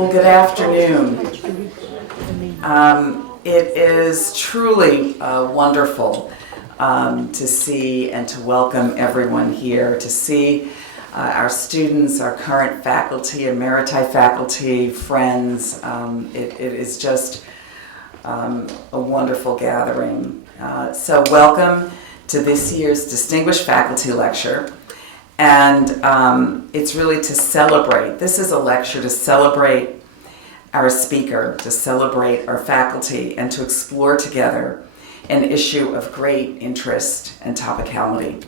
Well, good afternoon. It is truly wonderful to see and to welcome everyone here, to see our students, our current faculty, emeriti faculty, friends. It is just a wonderful gathering. So welcome to this year's Distinguished Faculty Lecture. And it's really to celebrate. This is a lecture to celebrate our speaker, to celebrate our faculty, and to explore together an issue of great interest and topicality.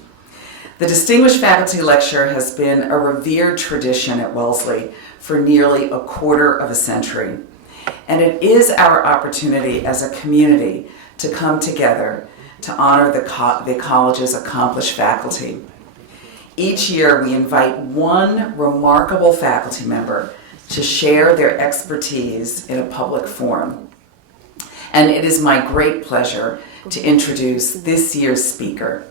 The Distinguished Faculty Lecture has been a revered tradition at Wellesley for nearly a quarter of a century. And it is our opportunity as a community to come together to honor the college's accomplished faculty. Each year, we invite one remarkable faculty member to share their expertise in a public forum. And it is my great pleasure to introduce this year's speaker,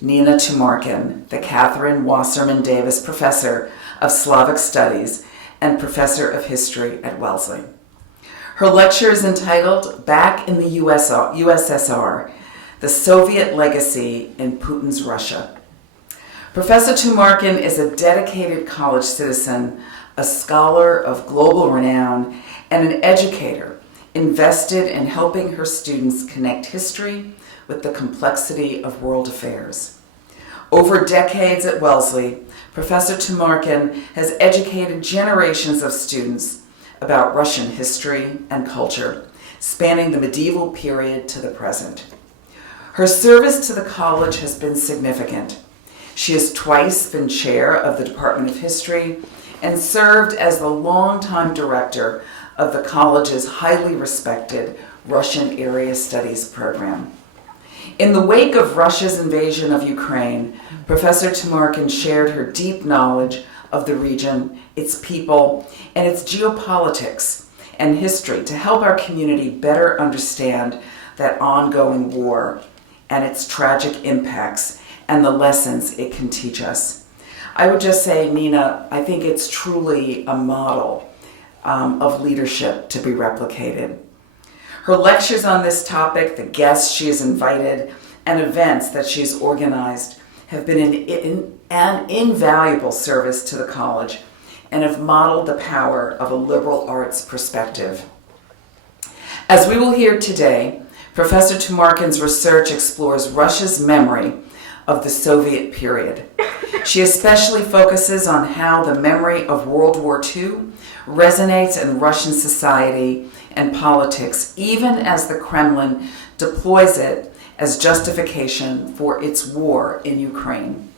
Nina Tumarkin, the Catherine Wasserman Davis Professor of Slavic Studies and Professor of History at Wellesley. Her lecture is entitled Back in the USSR, the Soviet Legacy in Putin's Russia. Professor Tumarkin is a dedicated college citizen, a scholar of global renown, and an educator invested in helping her students connect history with the complexity of world affairs. Over decades at Wellesley, Professor Tumarkin has educated generations of students about Russian history and culture, spanning the medieval period to the present. Her service to the college has been significant. She has twice been chair of the Department of History and served as the longtime director of the college's highly respected Russian Area Studies program. In the wake of Russia's invasion of Ukraine, Professor Tumarkin shared her deep knowledge of the region, its people, and its geopolitics and history to help our community better understand that ongoing war and its tragic impacts and the lessons it can teach us. I would just say, Nina, I think it's truly a model of leadership to be replicated. Her lectures on this topic, the guests she has invited, and events that she's organized have been an invaluable service to the college and have modeled the power of a liberal arts perspective. As we will hear today, Professor Tumarkin's research explores Russia's memory of the Soviet period. She especially focuses on how the memory of World War II resonates in Russian society and politics, even as the Kremlin deploys it as justification for its war in Ukraine.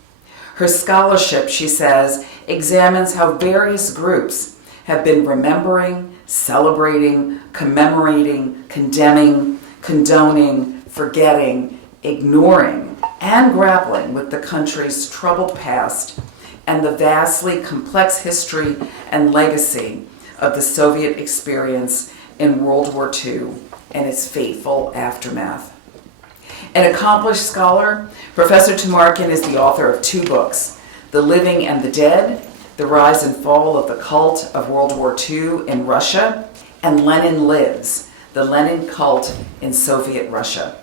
Her scholarship, she says, examines how various groups have been remembering, celebrating, commemorating, condemning, condoning, forgetting, ignoring, and grappling with the country's troubled past and the vastly complex history and legacy of the Soviet experience in World War II and its fateful aftermath. An accomplished scholar, Professor Tumarkin is the author of two books, The Living and the Dead, The Rise and Fall of the Cult of World War II in Russia, and Lenin Lives, The Lenin Cult in Soviet Russia.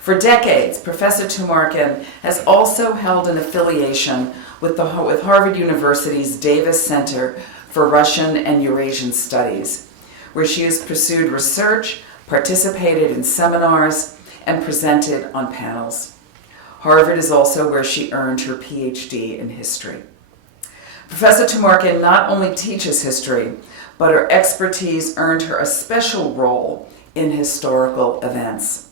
For decades, Professor Tumarkin has also held an affiliation with Harvard University's Davis Center for Russian and Eurasian Studies, where she has pursued research, participated in seminars, and presented on panels. Harvard is also where she earned her PhD in history. Professor Tumarkin not only teaches history, but her expertise earned her a special role in historical events.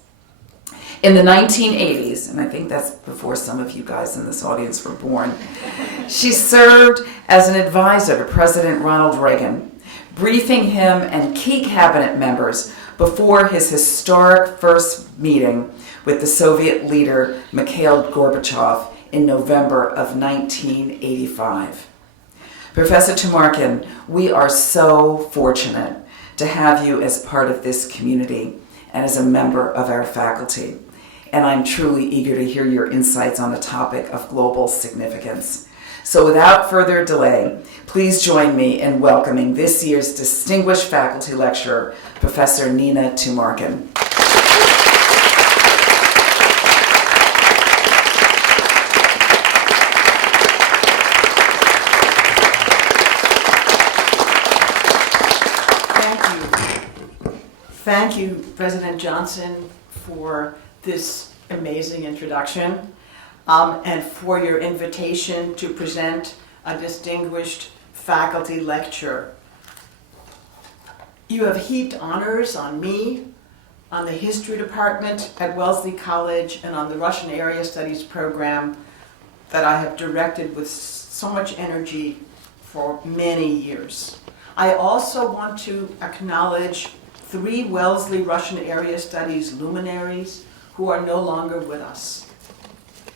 In the 1980s, and I think that's before some of you guys in this audience were born, she served as an advisor to President Ronald Reagan, briefing him and key cabinet members before his historic first meeting with the Soviet leader Mikhail Gorbachev in November of 1985. Professor Tumarkin, we are so fortunate to have you as part of this community and as a member of our faculty. And I'm truly eager to hear your insights on a topic of global significance. So without further delay, please join me in welcoming this year's distinguished faculty lecturer, Professor Nina Tumarkin. Thank you, President Johnson, for this amazing introduction and for your invitation to present a distinguished faculty lecture. You have heaped honors on me, on the history department at Wellesley College, and on the Russian Area Studies program that I have directed with so much energy for many years. I also want to acknowledge 3 Wellesley Russian Area Studies luminaries who are no longer with us.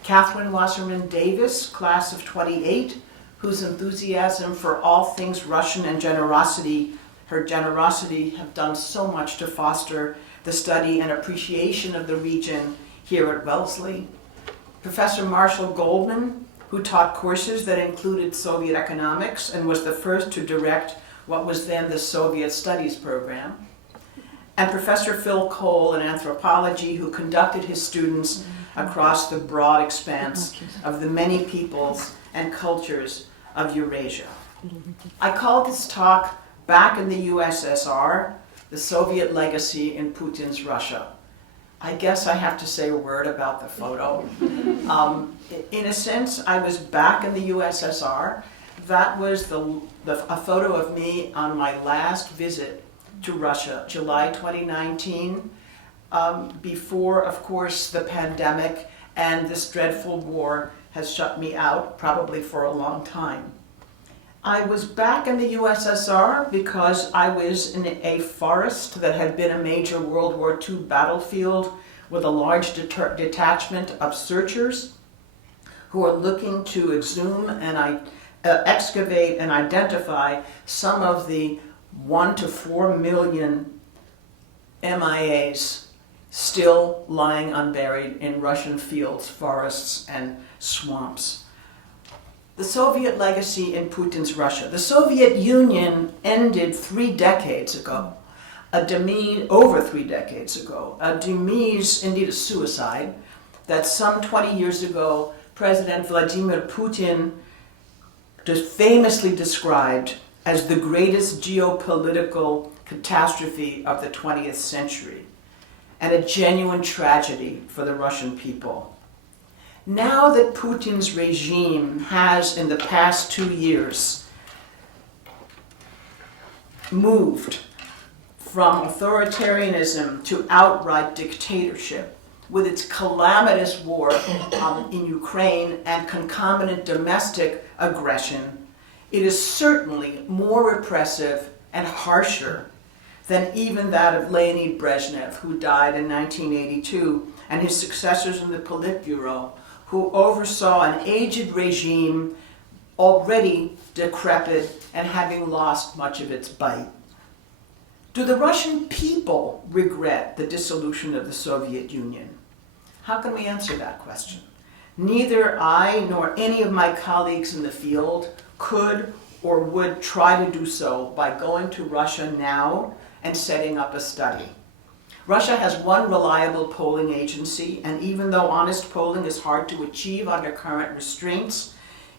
Catherine Wasserman Davis, class of 28, whose enthusiasm for all things Russian and her generosity have done so much to foster the study and appreciation of the region here at Wellesley. Professor Marshall Goldman, who taught courses that included Soviet economics and was the first to direct what was then the Soviet Studies program. And Professor Phil Cole in anthropology, who conducted his students across the broad expanse of the many peoples and cultures of Eurasia. I called this talk Back in the USSR, the Soviet Legacy in Putin's Russia. I guess I have to say a word about the photo. In a sense, I was back in the USSR. That was a photo of me on my last visit to Russia, July 2019, before, of course, the pandemic and this dreadful war has shut me out, probably for a long time. I was back in the USSR because I was in a forest that had been a major World War II battlefield with a large detachment of searchers who are looking to exhume and excavate and identify some of the 1 to 4 million MIAs still lying unburied in Russian fields, forests, and swamps. The Soviet legacy in Putin's Russia. The Soviet Union ended 3 decades ago, over 3 decades ago, a demise, indeed a suicide, that some 20 years ago, President Vladimir Putin famously described as the greatest geopolitical catastrophe of the 20th century and a genuine tragedy for the Russian people. Now that Putin's regime has, in the past 2 years, moved from authoritarianism to outright dictatorship, with its calamitous war in Ukraine and concomitant domestic aggression, it is certainly more repressive and harsher than even that of Leonid Brezhnev, who died in 1982, and his successors in the Politburo, who oversaw an aged regime already decrepit and having lost much of its bite. Do the Russian people regret the dissolution of the Soviet Union? How can we answer that question? Neither I nor any of my colleagues in the field could or would try to do so by going to Russia now and setting up a study. Russia has one reliable polling agency, and even though honest polling is hard to achieve under current restraints,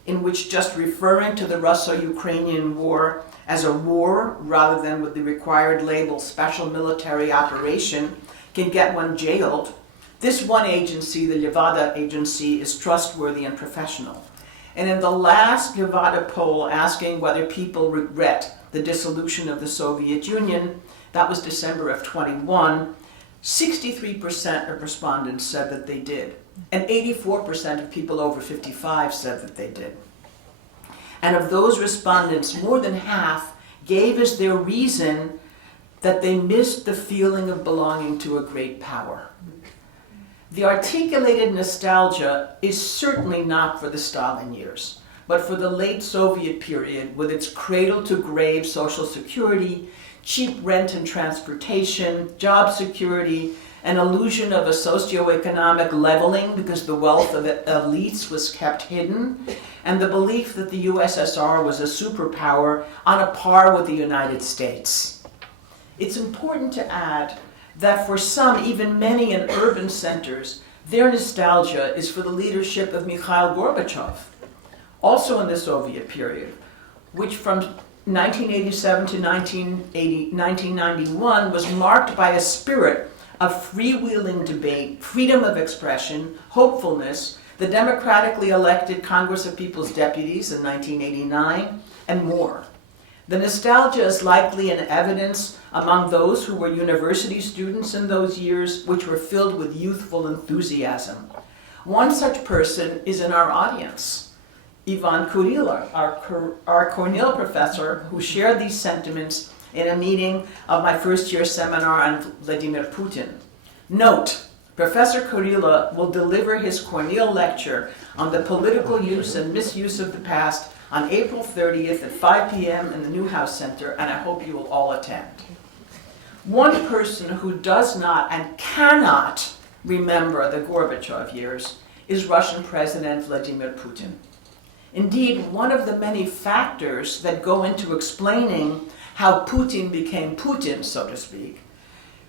in which just referring to the Russo-Ukrainian war as a war rather than with the required label special military operation can get one jailed, this one agency, the Levada agency, is trustworthy and professional. And in the last Levada poll asking whether people regret the dissolution of the Soviet Union, that was December of 21, 63% of respondents said that they did. And 84% of people over 55 said that they did. And of those respondents, more than half gave as their reason that they missed the feeling of belonging to a great power. The articulated nostalgia is certainly not for the Stalin years, but for the late Soviet period with its cradle-to-grave social security, cheap rent and transportation, job security, an illusion of a socioeconomic leveling because the wealth of elites was kept hidden, and the belief that the USSR was a superpower on a par with the United States. It's important to add that for some, even many in urban centers, their nostalgia is for the leadership of Mikhail Gorbachev, also in the Soviet period, which from 1987 to 1991 was marked by a spirit of freewheeling debate, freedom of expression, hopefulness, the democratically elected Congress of People's Deputies in 1989, and more. The nostalgia is likely in evidence among those who were university students in those years, which were filled with youthful enthusiasm. One such person is in our audience, Ivan Kurila, our Cornell professor, who shared these sentiments in a meeting of my first-year seminar on Vladimir Putin. Note, Professor Kurila will deliver his Cornell lecture on the political use and misuse of the past on April 30th at 5 p.m. in the Newhouse Center, and I hope you will all attend. One person who does not and cannot remember the Gorbachev years is Russian President Vladimir Putin. Indeed, one of the many factors that go into explaining how Putin became Putin, so to speak,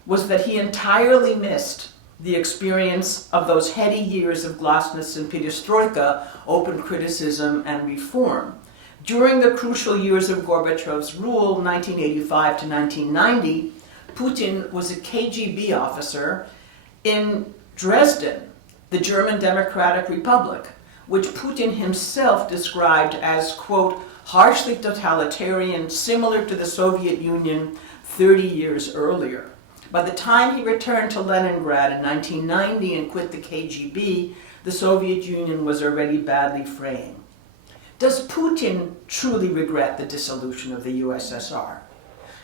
was that he entirely missed the experience of those heady years of glasnost and perestroika, open criticism and reform. During the crucial years of Gorbachev's rule, 1985 to 1990, Putin was a KGB officer in Dresden, the German Democratic Republic, which Putin himself described as, quote, harshly totalitarian, similar to the Soviet Union 30 years earlier. By the time he returned to Leningrad in 1990 and quit the KGB, the Soviet Union was already badly fraying. Does Putin truly regret the dissolution of the USSR?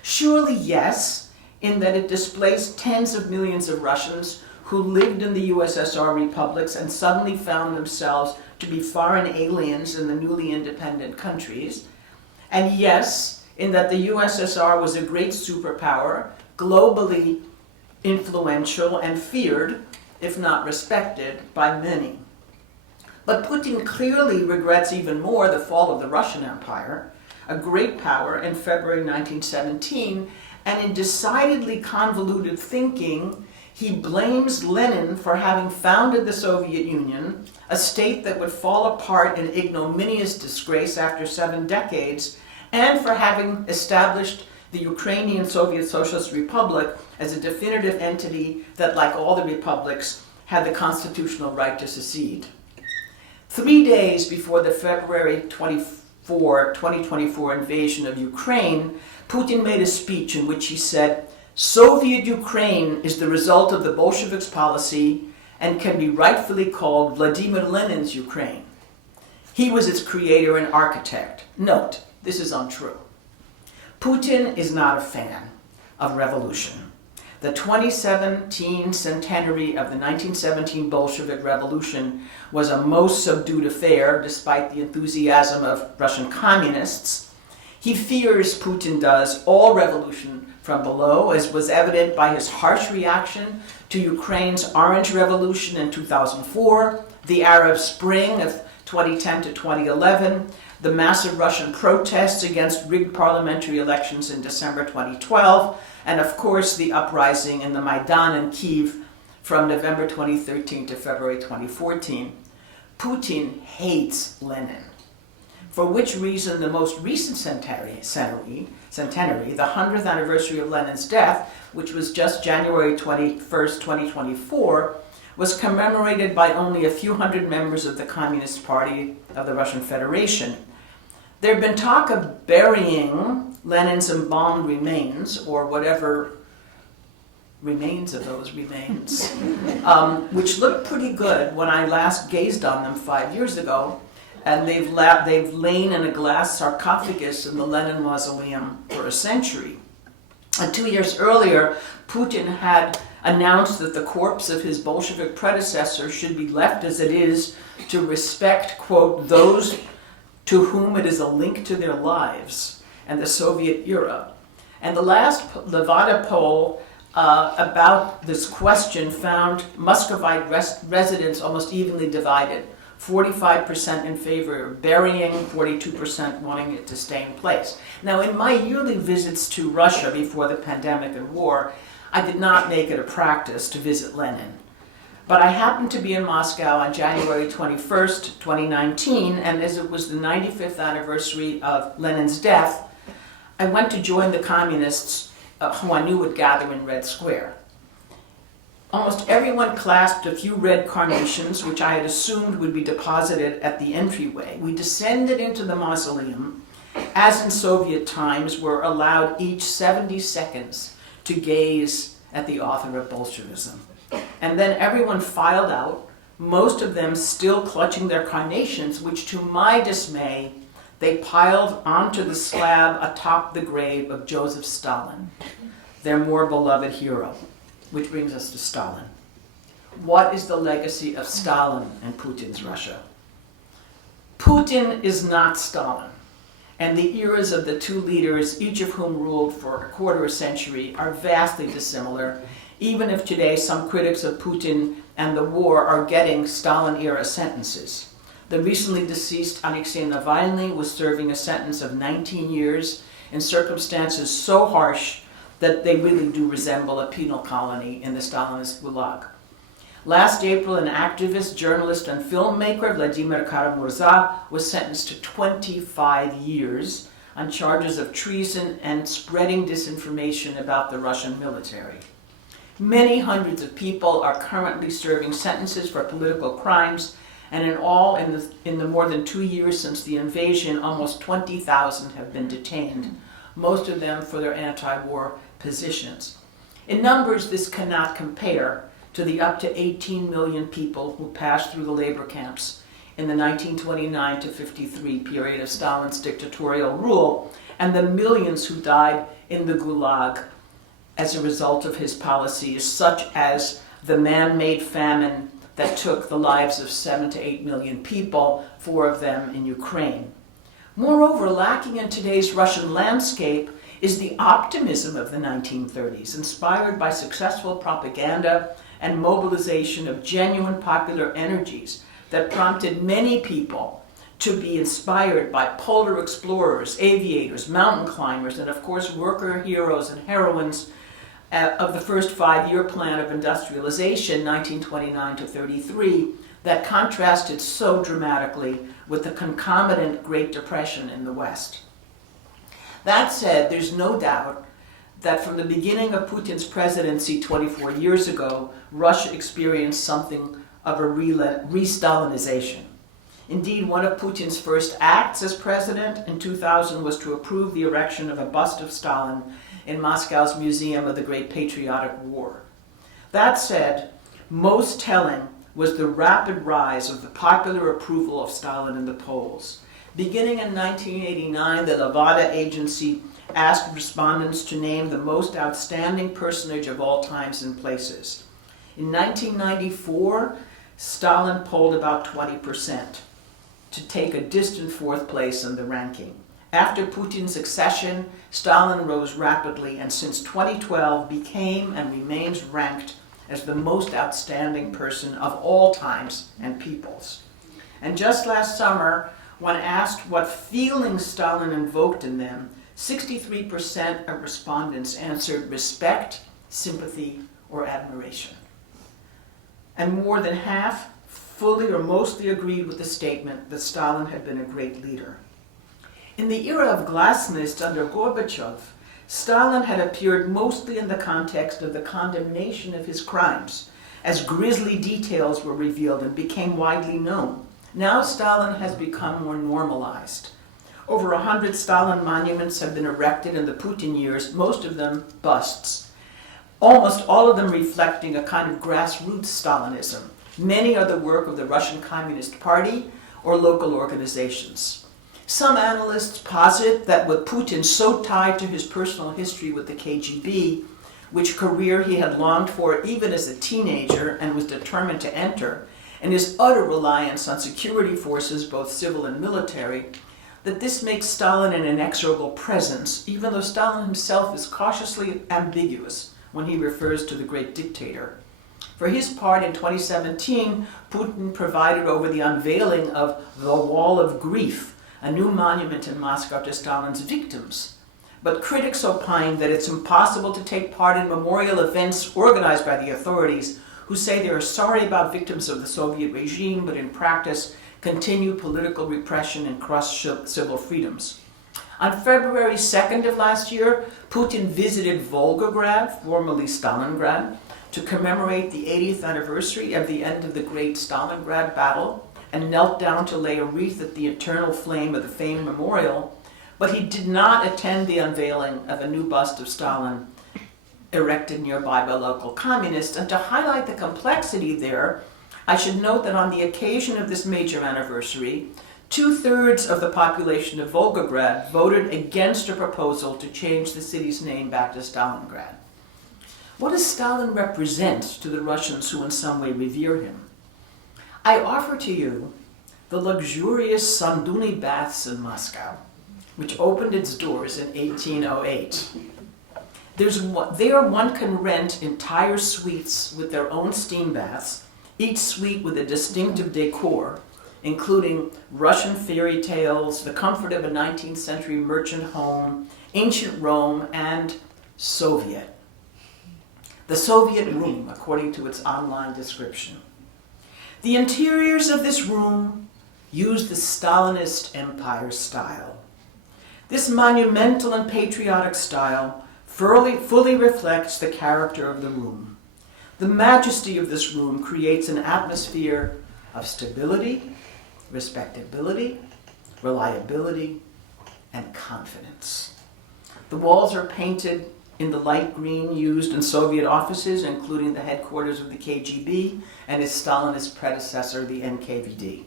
Surely yes, in that it displaced tens of millions of Russians who lived in the USSR republics and suddenly found themselves to be foreign aliens in the newly independent countries. And yes, in that the USSR was a great superpower, globally influential and feared, if not respected, by many. But Putin clearly regrets even more the fall of the Russian Empire, a great power, in February 1917, and in decidedly convoluted thinking, he blames Lenin for having founded the Soviet Union, a state that would fall apart in ignominious disgrace after 7 decades, and for having established the Ukrainian Soviet Socialist Republic as a definitive entity that, like all the republics, had the constitutional right to secede. 3 days before the February 24, 2024 invasion of Ukraine, Putin made a speech in which he said, Soviet Ukraine is the result of the Bolsheviks' policy and can be rightfully called Vladimir Lenin's Ukraine. He was its creator and architect. Note, this is untrue. Putin is not a fan of revolution. The 2017 centenary of the 1917 Bolshevik Revolution was a most subdued affair, despite the enthusiasm of Russian communists. He fears, Putin does, all revolution from below, as was evident by his harsh reaction to Ukraine's Orange Revolution in 2004, the Arab Spring of 2010 to 2011, the massive Russian protests against rigged parliamentary elections in December 2012, and of course the uprising in the Maidan in Kyiv from November 2013 to February 2014. Putin hates Lenin, for which reason the most recent centenary, the 100th anniversary of Lenin's death, which was just January 21st, 2024, was commemorated by only a few hundred members of the Communist Party of the Russian Federation. There had been talk of burying Lenin's embalmed remains, or whatever remains of those remains, which looked pretty good when I last gazed on them 5 years ago, and they've lain in a glass sarcophagus in the Lenin Mausoleum for a century. And 2 years earlier, Putin had announced that the corpse of his Bolshevik predecessor should be left as it is to respect, quote, those to whom it is a link to their lives and the Soviet era. And the last Levada poll about this question found Muscovite residents almost evenly divided. 45% in favor of burying, 42% wanting it to stay in place. Now, in my yearly visits to Russia before the pandemic and war, I did not make it a practice to visit Lenin. But I happened to be in Moscow on January 21st, 2019, and as it was the 95th anniversary of Lenin's death, I went to join the communists who I knew would gather in Red Square. Almost everyone clasped a few red carnations, which I had assumed would be deposited at the entryway. We descended into the mausoleum, as in Soviet times, were allowed each 70 seconds to gaze at the author of Bolshevism. And then everyone filed out, most of them still clutching their carnations, which to my dismay, they piled onto the slab atop the grave of Joseph Stalin, their more beloved hero. Which brings us to Stalin. What is the legacy of Stalin and Putin's Russia? Putin is not Stalin, and the eras of the two leaders, each of whom ruled for a quarter of a century, are vastly dissimilar, even if today some critics of Putin and the war are getting Stalin-era sentences. The recently deceased Alexei Navalny was serving a sentence of 19 years in circumstances so harsh that they really do resemble a penal colony in the Stalinist Gulag. Last April, an activist, journalist, and filmmaker, Vladimir Kara-Murza, was sentenced to 25 years on charges of treason and spreading disinformation about the Russian military. Many hundreds of people are currently serving sentences for political crimes, and in all, in the more than 2 years since the invasion, almost 20,000 have been detained, most of them for their anti-war positions. In numbers, this cannot compare to the up to 18 million people who passed through the labor camps in the 1929 to 53 period of Stalin's dictatorial rule, and the millions who died in the Gulag as a result of his policies, such as the man-made famine that took the lives of 7 to 8 million people, 4 of them in Ukraine. Moreover, lacking in today's Russian landscape is the optimism of the 1930s, inspired by successful propaganda and mobilization of genuine popular energies that prompted many people to be inspired by polar explorers, aviators, mountain climbers, and of course worker heroes and heroines of the first 5-year plan of industrialization, 1929 to 33, that contrasted so dramatically with the concomitant Great Depression in the West. That said, there's no doubt that from the beginning of Putin's presidency 24 years ago, Russia experienced something of a re-Stalinization. Indeed, one of Putin's first acts as president in 2000 was to approve the erection of a bust of Stalin in Moscow's Museum of the Great Patriotic War. That said, most telling was the rapid rise of the popular approval of Stalin in the polls. Beginning in 1989, the Levada agency asked respondents to name the most outstanding personage of all times and places. In 1994, Stalin polled about 20%, to take a distant 4th place in the ranking. After Putin's accession, Stalin rose rapidly and since 2012 became and remains ranked as the most outstanding person of all times and peoples. And just last summer, when asked what feelings Stalin invoked in them, 63% of respondents answered respect, sympathy, or admiration. And more than half fully or mostly agreed with the statement that Stalin had been a great leader. In the era of glasnost under Gorbachev, Stalin had appeared mostly in the context of the condemnation of his crimes, as grisly details were revealed and became widely known. Now Stalin has become more normalized. Over 100 Stalin monuments have been erected in the Putin years, most of them busts, almost all of them reflecting a kind of grassroots Stalinism. Many are the work of the Russian Communist Party or local organizations. Some analysts posit that with Putin so tied to his personal history with the KGB, which career he had longed for even as a teenager and was determined to enter, and his utter reliance on security forces, both civil and military, that this makes Stalin an inexorable presence, even though Stalin himself is cautiously ambiguous when he refers to the great dictator. For his part, in 2017, Putin presided over the unveiling of the Wall of Grief, a new monument in Moscow to Stalin's victims. But critics opine that it's impossible to take part in memorial events organized by the authorities, who say they are sorry about victims of the Soviet regime, but in practice continue political repression and crush civil freedoms. On February 2nd of last year, Putin visited Volgograd, formerly Stalingrad, to commemorate the 80th anniversary of the end of the Great Stalingrad battle, and knelt down to lay a wreath at the eternal flame of the famed memorial, but he did not attend the unveiling of a new bust of Stalin erected nearby by local communists. And to highlight the complexity there, I should note that on the occasion of this major anniversary, 2/3 of the population of Volgograd voted against a proposal to change the city's name back to Stalingrad. What does Stalin represent to the Russians who in some way revere him? I offer to you the luxurious Sanduny baths in Moscow, which opened its doors in 1808. There one can rent entire suites with their own steam baths, each suite with a distinctive decor, including Russian fairy tales, the comfort of a 19th century merchant home, ancient Rome, and Soviet. The Soviet room, according to its online description. The interiors of this room use the Stalinist empire style. This monumental and patriotic style fully reflects the character of the room. The majesty of this room creates an atmosphere of stability, respectability, reliability, and confidence. The walls are painted in the light green used in Soviet offices, including the headquarters of the KGB and its Stalinist predecessor, the NKVD.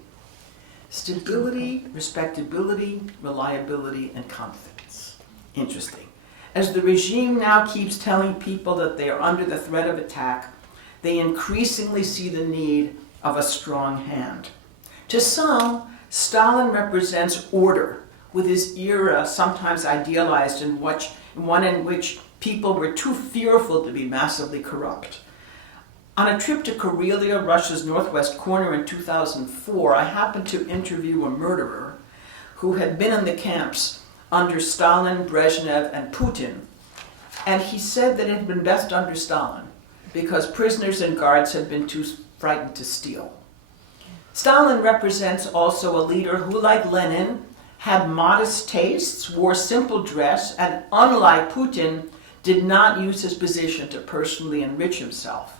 Stability, respectability, reliability, and confidence. Interesting. As the regime now keeps telling people that they are under the threat of attack, they increasingly see the need of a strong hand. To some, Stalin represents order, with his era sometimes idealized in one in which people were too fearful to be massively corrupt. On a trip to Karelia, Russia's northwest corner in 2004, I happened to interview a murderer who had been in the camps under Stalin, Brezhnev, and Putin. And he said that it had been best under Stalin because prisoners and guards had been too frightened to steal. Stalin represents also a leader who, like Lenin, had modest tastes, wore simple dress, and unlike Putin, did not use his position to personally enrich himself.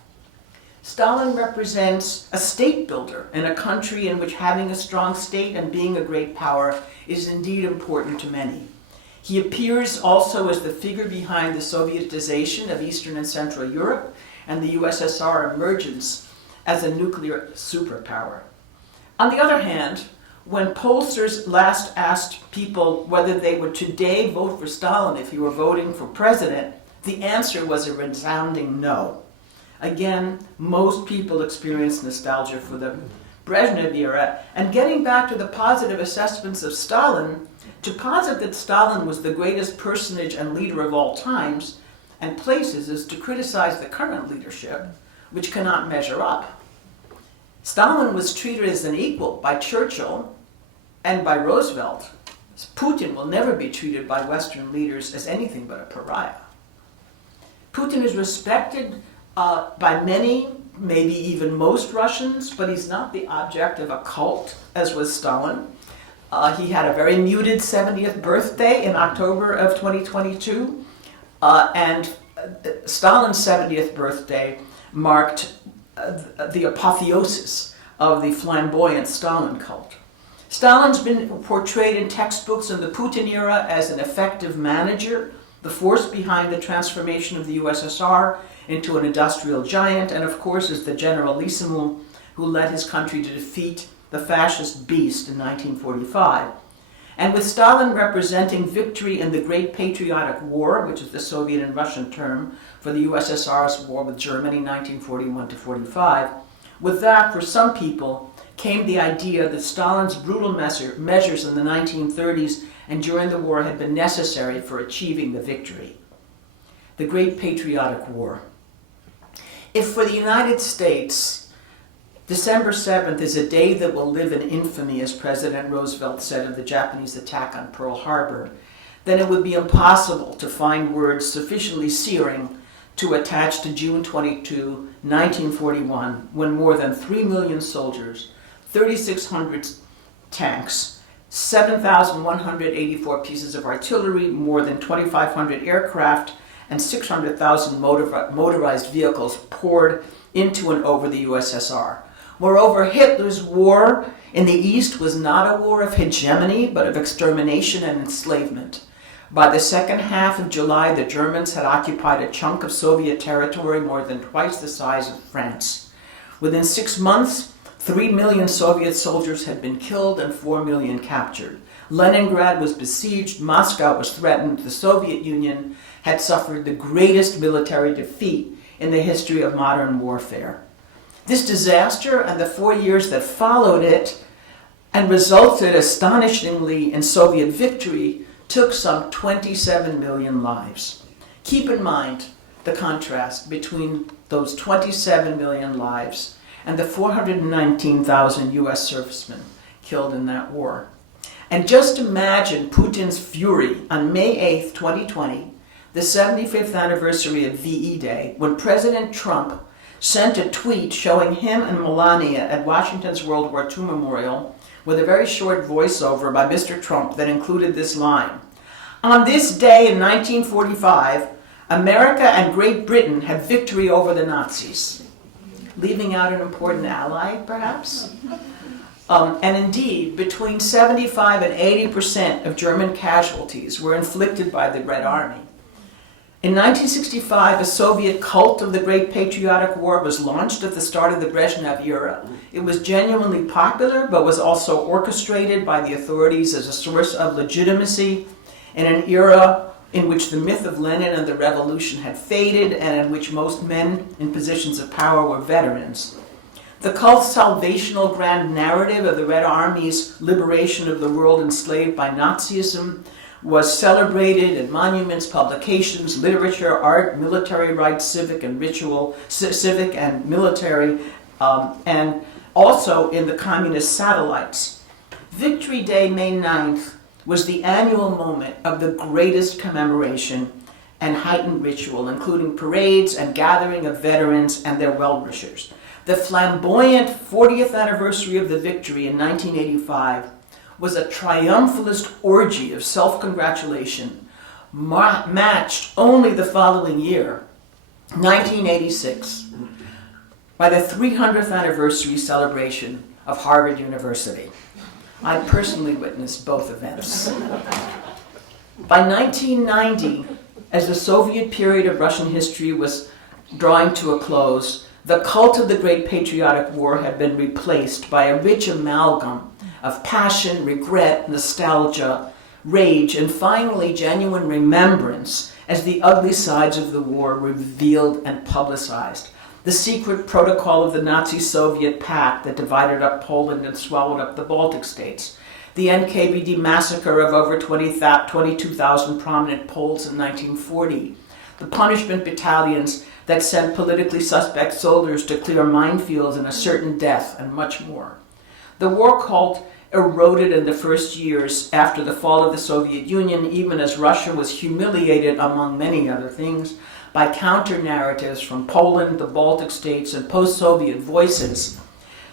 Stalin represents a state builder in a country in which having a strong state and being a great power is indeed important to many. He appears also as the figure behind the Sovietization of Eastern and Central Europe and the USSR emergence as a nuclear superpower. On the other hand, when pollsters last asked people whether they would today vote for Stalin if he were voting for president, the answer was a resounding no. Again, most people experience nostalgia for the Brezhnev era, and getting back to the positive assessments of Stalin, to posit that Stalin was the greatest personage and leader of all times and places is to criticize the current leadership, which cannot measure up. Stalin was treated as an equal by Churchill and by Roosevelt. Putin will never be treated by Western leaders as anything but a pariah. Putin is respected by many, maybe even most Russians, but he's not the object of a cult, as was Stalin. He had a very muted 70th birthday in October of 2022, and Stalin's 70th birthday marked the apotheosis of the flamboyant Stalin cult. Stalin's been portrayed in textbooks in the Putin era as an effective manager, the force behind the transformation of the USSR into an industrial giant, and of course as the generalissimo who led his country to defeat the fascist beast in 1945. And with Stalin representing victory in the Great Patriotic War, which is the Soviet and Russian term for the USSR's war with Germany, 1941 to 45, with that, for some people, came the idea that Stalin's brutal measures in the 1930s and during the war had been necessary for achieving the victory. the Great Patriotic War. If for the United States, December 7th is a day that will live in infamy, as President Roosevelt said of the Japanese attack on Pearl Harbor, then it would be impossible to find words sufficiently searing to attach to June 22, 1941, when more than 3 million soldiers, 3,600 tanks, 7,184 pieces of artillery, more than 2,500 aircraft, and 600,000 motorized vehicles poured into and over the USSR. Moreover, Hitler's war in the East was not a war of hegemony, but of extermination and enslavement. By the second half of July, the Germans had occupied a chunk of Soviet territory more than twice the size of France. Within 6 months, 3 million Soviet soldiers had been killed and 4 million captured. Leningrad was besieged, Moscow was threatened, the Soviet Union had suffered the greatest military defeat in the history of modern warfare. This disaster and the 4 years that followed it and resulted astonishingly in Soviet victory took some 27 million lives. Keep in mind the contrast between those 27 million lives and the 419,000 US servicemen killed in that war. And just imagine Putin's fury on May 8th, 2020, the 75th anniversary of VE Day, when President Trump sent a tweet showing him and Melania at Washington's World War II Memorial with a very short voiceover by Mr. Trump that included this line. On this day in 1945, America and Great Britain had victory over the Nazis. Leaving out an important ally, perhaps? And indeed, between 75 and 80% of German casualties were inflicted by the Red Army. In 1965, a Soviet cult of the Great Patriotic War was launched at the start of the Brezhnev era. It was genuinely popular, but was also orchestrated by the authorities as a source of legitimacy in an era in which the myth of Lenin and the revolution had faded and in which most men in positions of power were veterans. The cult's salvational grand narrative of the Red Army's liberation of the world enslaved by Nazism was celebrated in monuments, publications, literature, art, military rites, civic and military, and also in the communist satellites. Victory Day, May 9th, was the annual moment of the greatest commemoration and heightened ritual, including parades and gathering of veterans and their well-wishers. The flamboyant 40th anniversary of the victory in 1985 was a triumphalist orgy of self-congratulation, matched only the following year, 1986, by the 300th anniversary celebration of Harvard University. I personally witnessed both events. By 1990, as the Soviet period of Russian history was drawing to a close, the cult of the Great Patriotic War had been replaced by a rich amalgam of passion, regret, nostalgia, rage, and finally genuine remembrance as the ugly sides of the war were revealed and publicized. The secret protocol of the Nazi-Soviet pact that divided up Poland and swallowed up the Baltic states. The NKVD massacre of over 22,000 prominent Poles in 1940. The punishment battalions that sent politically suspect soldiers to clear minefields and a certain death, and much more. The war cult eroded in the first years after the fall of the Soviet Union, even as Russia was humiliated, among many other things, by counter-narratives from Poland, the Baltic states, and post-Soviet voices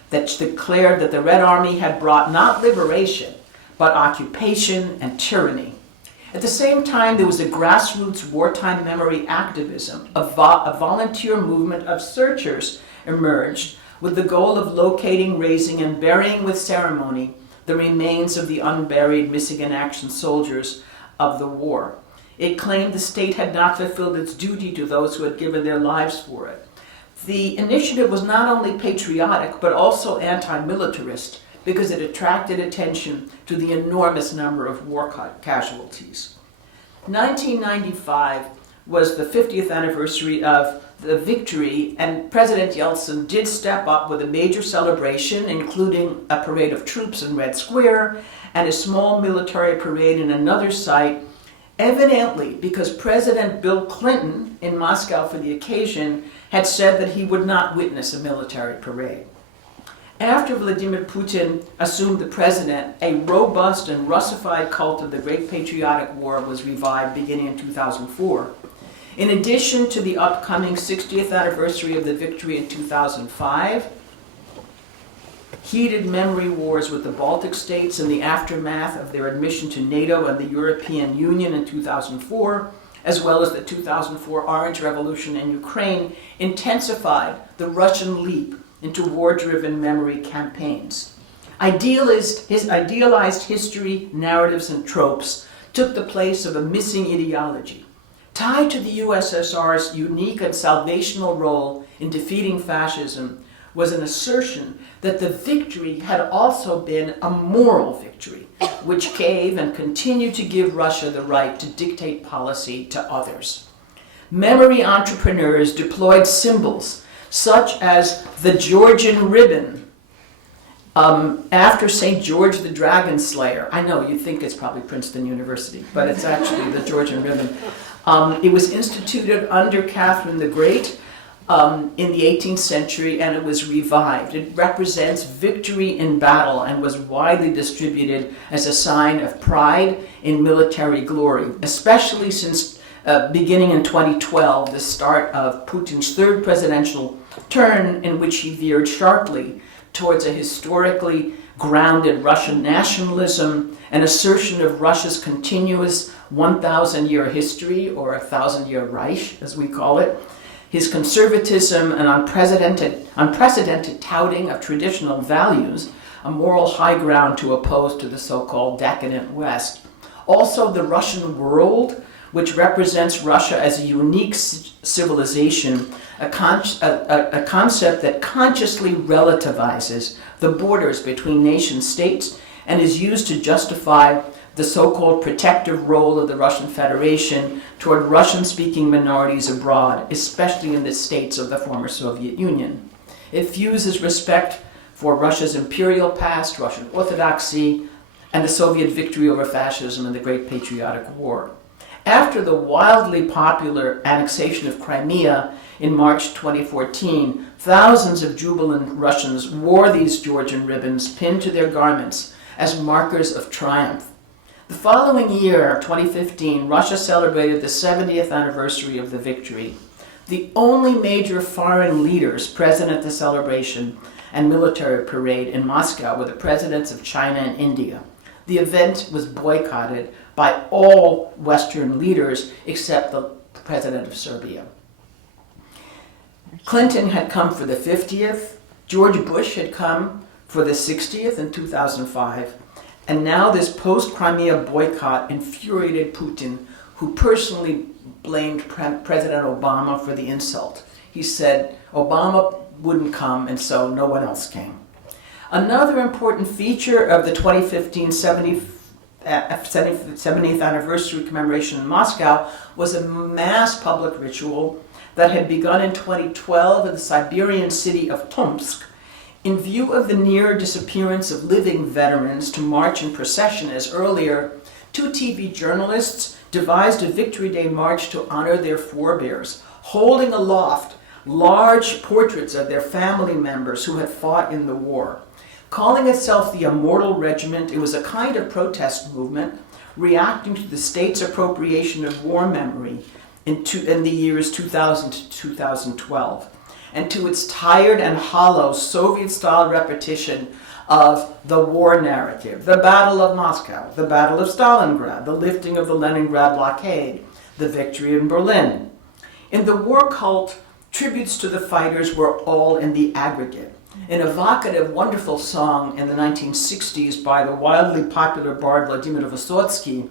that declared that the Red Army had brought not liberation, but occupation and tyranny. At the same time, there was a grassroots wartime memory activism. A volunteer movement of searchers emerged with the goal of locating, raising, and burying with ceremony the remains of the unburied missing in action soldiers of the war. It claimed the state had not fulfilled its duty to those who had given their lives for it. The initiative was not only patriotic, but also anti-militarist, because it attracted attention to the enormous number of war casualties. 1995 was the 50th anniversary of the victory, and President Yeltsin did step up with a major celebration, including a parade of troops in Red Square and a small military parade in another site evidently because President Bill Clinton in Moscow for the occasion had said that he would not witness a military parade. After Vladimir Putin assumed the president, a robust and Russified cult of the Great Patriotic War was revived beginning in 2004. In addition to the upcoming 60th anniversary of the victory in 2005, heated memory wars with the Baltic states in the aftermath of their admission to NATO and the European Union in 2004, as well as the 2004 Orange Revolution in Ukraine, intensified the Russian leap into war-driven memory campaigns. Idealized history, narratives, and tropes took the place of a missing ideology. Tied to the USSR's unique and salvational role in defeating fascism was an assertion that the victory had also been a moral victory, which gave and continued to give Russia the right to dictate policy to others. Memory entrepreneurs deployed symbols such as the Georgian ribbon after St. George the Dragon Slayer. I know, you think it's probably Princeton University, but it's actually the Georgian ribbon. It was instituted under Catherine the Great in the 18th century, and it was revived. It represents victory in battle and was widely distributed as a sign of pride in military glory, especially since beginning in 2012, the start of Putin's third presidential turn, in which he veered sharply towards a historically grounded Russian nationalism, an assertion of Russia's continuous 1,000-year history, or a 1,000-year Reich, as we call it, his conservatism and unprecedented touting of traditional values, a moral high ground to oppose to the so-called decadent West. Also, the Russian world, which represents Russia as a unique civilization, a concept that consciously relativizes the borders between nation states and is used to justify the so-called protective role of the Russian Federation toward Russian-speaking minorities abroad, especially in the states of the former Soviet Union. It fuses respect for Russia's imperial past, Russian orthodoxy, and the Soviet victory over fascism in the Great Patriotic War. After the wildly popular annexation of Crimea in March 2014, thousands of jubilant Russians wore these Georgian ribbons pinned to their garments as markers of triumph. The following year, 2015, Russia celebrated the 70th anniversary of the victory. The only major foreign leaders present at the celebration and military parade in Moscow were the presidents of China and India. The event was boycotted by all Western leaders except the president of Serbia. Clinton had come for the 50th, George Bush had come for the 60th in 2005, and now this post-Crimea boycott infuriated Putin, who personally blamed President Obama for the insult. He said Obama wouldn't come, and so no one else came. Another important feature of the 2015 70th anniversary commemoration in Moscow was a mass public ritual that had begun in 2012 in the Siberian city of Tomsk, in view of the near disappearance of living veterans to march in procession as earlier. Two TV journalists devised a Victory Day march to honor their forebears, holding aloft large portraits of their family members who had fought in the war. Calling itself the Immortal Regiment, it was a kind of protest movement reacting to the state's appropriation of war memory in the years 2000 to 2012, and to its tired and hollow Soviet-style repetition of the war narrative, the Battle of Moscow, the Battle of Stalingrad, the lifting of the Leningrad blockade, the victory in Berlin. In the war cult, tributes to the fighters were all in the aggregate. An evocative, wonderful song in the 1960s by the wildly popular bard Vladimir Vysotsky,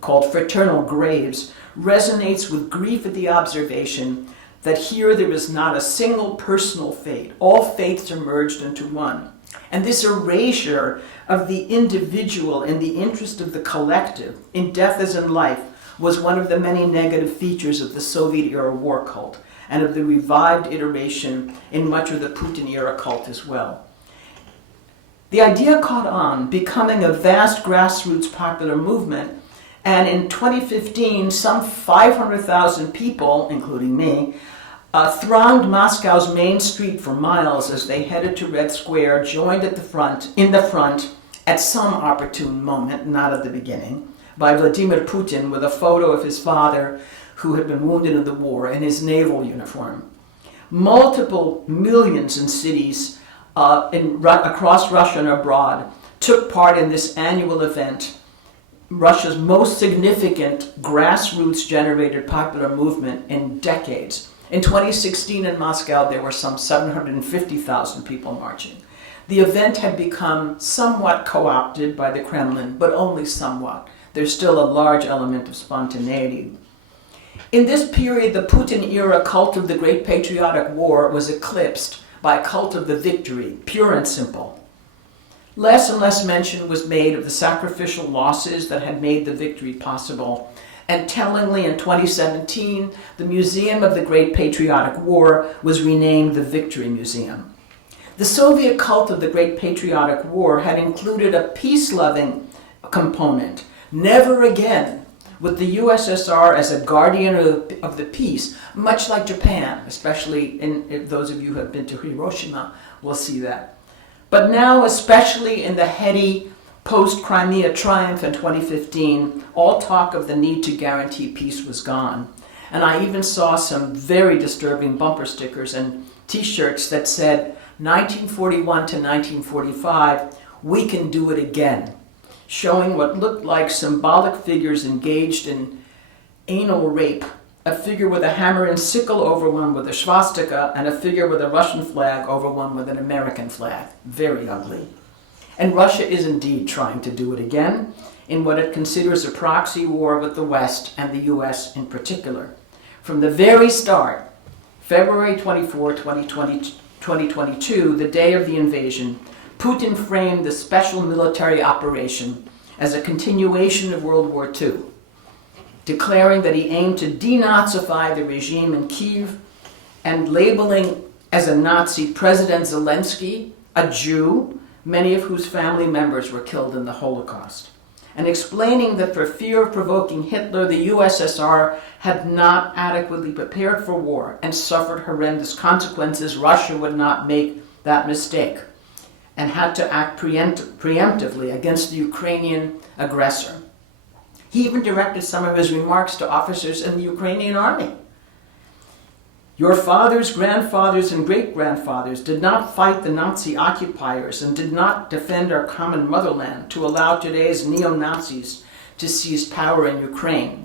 called Fraternal Graves, resonates with grief at the observation that here there is not a single personal fate. All faiths are merged into one. And this erasure of the individual in the interest of the collective, in death as in life, was one of the many negative features of the Soviet-era war cult, and of the revived iteration in much of the Putin-era cult as well. The idea caught on, becoming a vast grassroots popular movement, And in 2015, some 500,000 people, including me, thronged Moscow's main street for miles as they headed to Red Square, joined in the front at some opportune moment, not at the beginning, by Vladimir Putin with a photo of his father who had been wounded in the war in his naval uniform. Multiple millions in cities across Russia and abroad took part in this annual event, Russia's most significant grassroots-generated popular movement in decades. In 2016 in Moscow, there were some 750,000 people marching. The event had become somewhat co-opted by the Kremlin, but only somewhat. There's still a large element of spontaneity. In this period, the Putin-era cult of the Great Patriotic War was eclipsed by a cult of the victory, pure and simple. Less and less mention was made of the sacrificial losses that had made the victory possible. And tellingly, in 2017, the Museum of the Great Patriotic War was renamed the Victory Museum. The Soviet cult of the Great Patriotic War had included a peace-loving component. Never again, with the USSR as a guardian of the peace, much like Japan, especially if those of you who have been to Hiroshima will see that. But now, especially in the heady post-Crimea triumph in 2015, all talk of the need to guarantee peace was gone. And I even saw some very disturbing bumper stickers and t-shirts that said, 1941 to 1945, we can do it again, showing what looked like symbolic figures engaged in anal rape, a figure with a hammer and sickle over one with a swastika, and a figure with a Russian flag over one with an American flag. Very ugly. And Russia is indeed trying to do it again in what it considers a proxy war with the West and the US in particular. From the very start, February 24, 2022, the day of the invasion, Putin framed the special military operation as a continuation of World War II, declaring that he aimed to denazify the regime in Kyiv and labeling as a Nazi President Zelensky, a Jew, many of whose family members were killed in the Holocaust, and explaining that for fear of provoking Hitler, the USSR had not adequately prepared for war and suffered horrendous consequences. Russia would not make that mistake and had to act preemptively against the Ukrainian aggressor. He even directed some of his remarks to officers in the Ukrainian army. Your fathers, grandfathers, and great-grandfathers did not fight the Nazi occupiers and did not defend our common motherland to allow today's neo-Nazis to seize power in Ukraine.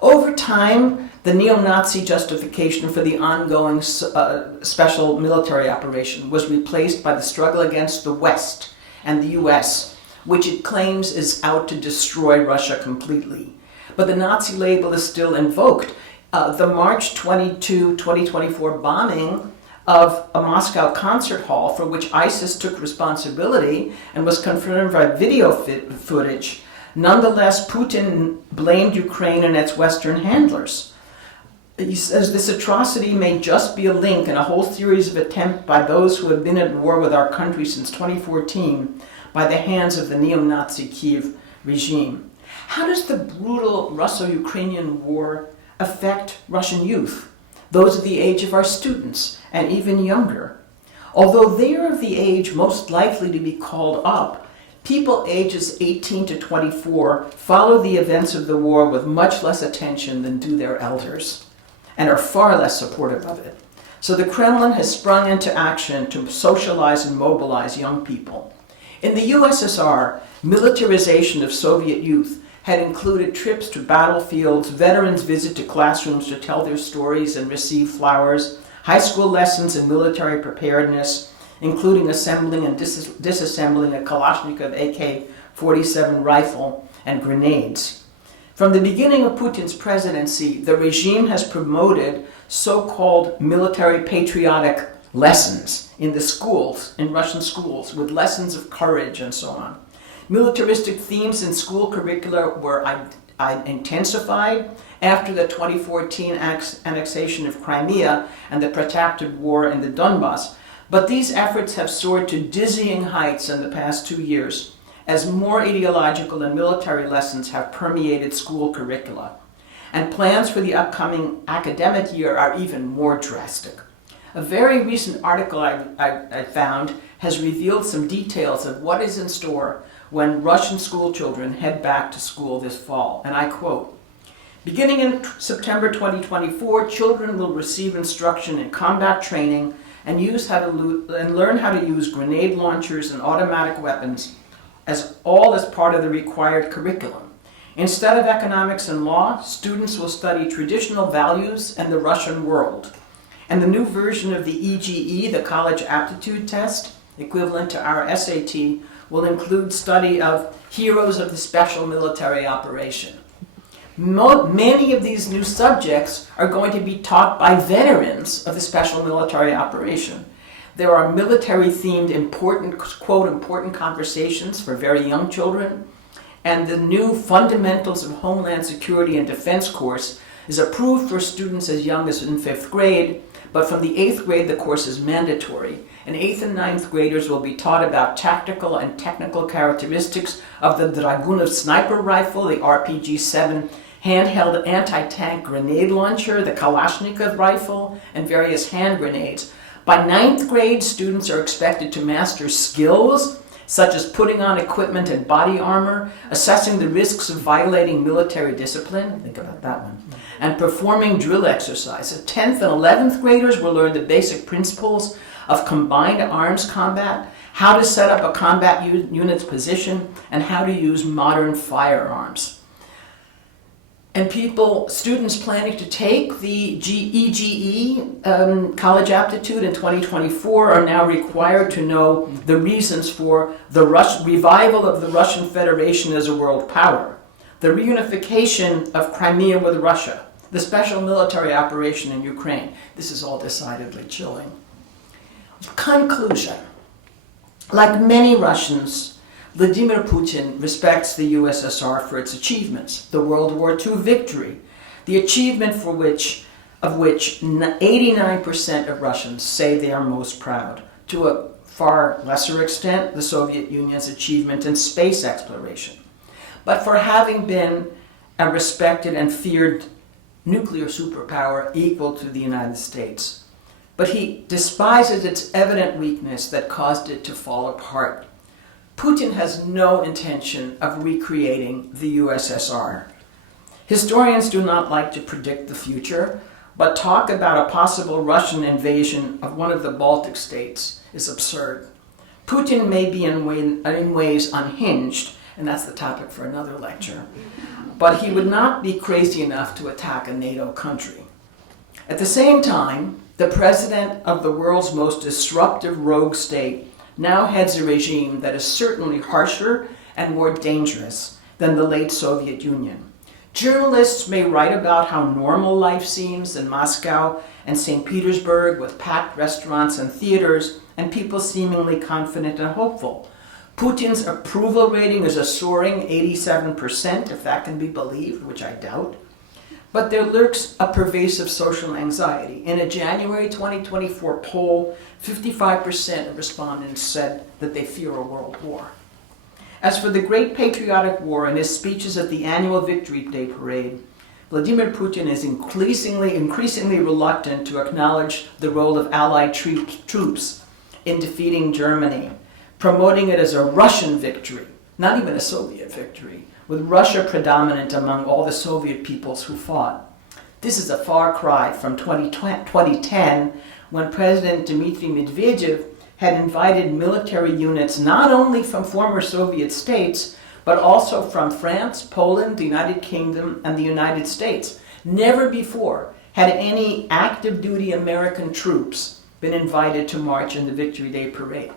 Over time, the neo-Nazi justification for the ongoing special military operation was replaced by the struggle against the West and the US, which it claims is out to destroy Russia completely. But the Nazi label is still invoked. The March 22, 2024 bombing of a Moscow concert hall, for which ISIS took responsibility and was confirmed by video footage. Nonetheless, Putin blamed Ukraine and its Western handlers. He says this atrocity may just be a link in a whole series of attempts by those who have been at war with our country since 2014 by the hands of the neo-Nazi Kyiv regime. How does the brutal Russo-Ukrainian war affect Russian youth, those of the age of our students, and even younger? Although they are of the age most likely to be called up, people ages 18 to 24 follow the events of the war with much less attention than do their elders, and are far less supportive of it. So the Kremlin has sprung into action to socialize and mobilize young people. In the USSR, militarization of Soviet youth had included trips to battlefields, veterans' visit to classrooms to tell their stories and receive flowers, high school lessons in military preparedness, including assembling and disassembling a Kalashnikov AK-47 rifle and grenades. From the beginning of Putin's presidency, the regime has promoted so-called military patriotic lessons in the schools, in Russian schools, with lessons of courage and so on. Militaristic themes in school curricula were intensified after the 2014 annexation of Crimea and the protracted war in the Donbass, but these efforts have soared to dizzying heights in the past 2 years as more ideological and military lessons have permeated school curricula. And plans for the upcoming academic year are even more drastic. A very recent article I found has revealed some details of what is in store when Russian school children head back to school this fall. And I quote, "Beginning in September 2024, children will receive instruction in combat training and learn how to use grenade launchers and automatic weapons as part of the required curriculum. Instead of economics and law, students will study traditional values and the Russian world. And the new version of the EGE, the College Aptitude Test, equivalent to our SAT, will include study of heroes of the special military operation. Many of these new subjects are going to be taught by veterans of the special military operation. There are military-themed important conversations for very young children, and the new Fundamentals of Homeland Security and Defense course is approved for students as young as in 5th grade, but from the 8th grade the course is mandatory, and 8th and 9th graders will be taught about tactical and technical characteristics of the Dragunov sniper rifle, the RPG-7 handheld anti-tank grenade launcher, the Kalashnikov rifle, and various hand grenades. By 9th grade, students are expected to master skills such as putting on equipment and body armor, assessing the risks of violating military discipline, think about that one, and performing drill exercises. 10th and 11th graders will learn the basic principles of combined arms combat, how to set up a combat unit's position, and how to use modern firearms. And students planning to take the EGE college aptitude in 2024 are now required to know the reasons for the revival of the Russian Federation as a world power, the reunification of Crimea with Russia, the special military operation in Ukraine. This is all decidedly chilling. Conclusion. Like many Russians, Vladimir Putin respects the USSR for its achievements, the World War II victory, the achievement of which 89% of Russians say they are most proud, to a far lesser extent, the Soviet Union's achievement in space exploration. But for having been a respected and feared nuclear superpower equal to the United States. But he despises its evident weakness that caused it to fall apart. Putin has no intention of recreating the USSR. Historians do not like to predict the future, but talk about a possible Russian invasion of one of the Baltic states is absurd. Putin may be in ways unhinged, and that's the topic for another lecture, but he would not be crazy enough to attack a NATO country. At the same time, the president of the world's most disruptive rogue state now heads a regime that is certainly harsher and more dangerous than the late Soviet Union. Journalists may write about how normal life seems in Moscow and St. Petersburg with packed restaurants and theaters and people seemingly confident and hopeful. Putin's approval rating is a soaring 87%, if that can be believed, which I doubt. But there lurks a pervasive social anxiety. In a January 2024 poll, 55% of respondents said that they fear a world war. As for the Great Patriotic War and his speeches at the annual Victory Day parade, Vladimir Putin is increasingly reluctant to acknowledge the role of Allied troops in defeating Germany, promoting it as a Russian victory, not even a Soviet victory, with Russia predominant among all the Soviet peoples who fought. This is a far cry from 2010, when President Dmitry Medvedev had invited military units not only from former Soviet states, but also from France, Poland, the United Kingdom, and the United States. Never before had any active duty American troops been invited to march in the Victory Day Parade.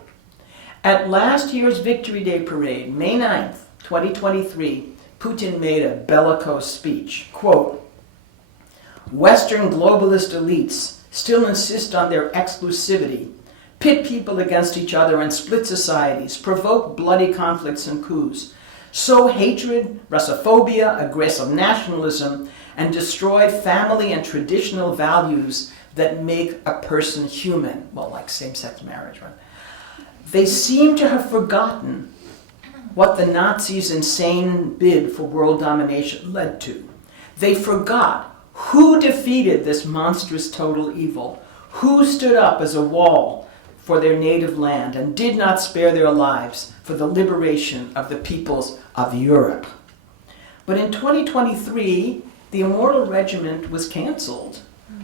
At last year's Victory Day Parade, May 9th, 2023, Putin made a bellicose speech. Quote, "Western globalist elites still insist on their exclusivity, pit people against each other and split societies, provoke bloody conflicts and coups, sow hatred, Russophobia, aggressive nationalism, and destroy family and traditional values that make a person human." Well, like same-sex marriage, right? They seem to have forgotten what the Nazis' insane bid for world domination led to. They forgot who defeated this monstrous total evil, who stood up as a wall for their native land and did not spare their lives for the liberation of the peoples of Europe. But in 2023, the Immortal Regiment was canceled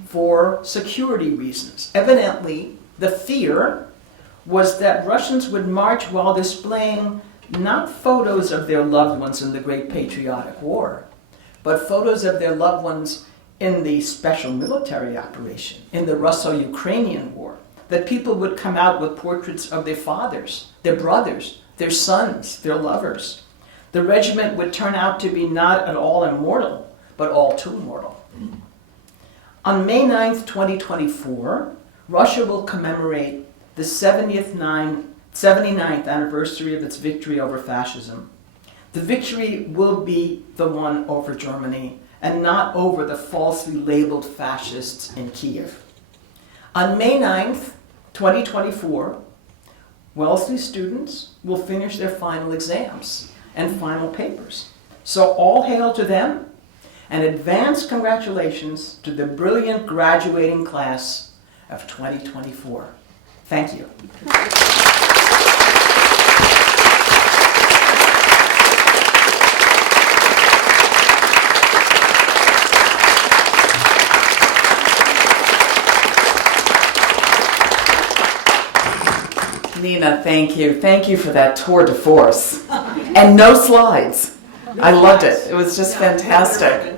for security reasons. Evidently, the fear was that Russians would march while displaying not photos of their loved ones in the Great Patriotic War, but photos of their loved ones in the special military operation, in the Russo-Ukrainian War, that people would come out with portraits of their fathers, their brothers, their sons, their lovers. The regiment would turn out to be not at all immortal, but all too mortal. On May 9th, 2024, Russia will commemorate the 79th anniversary of its victory over fascism. The victory will be the one over Germany and not over the falsely labeled fascists in Kiev. On May 9th, 2024, Wellesley students will finish their final exams and final papers. So all hail to them, and advance congratulations to the brilliant graduating class of 2024. Thank you. Nina, thank you. Thank you for that tour de force. And no slides. I loved it. It was just fantastic.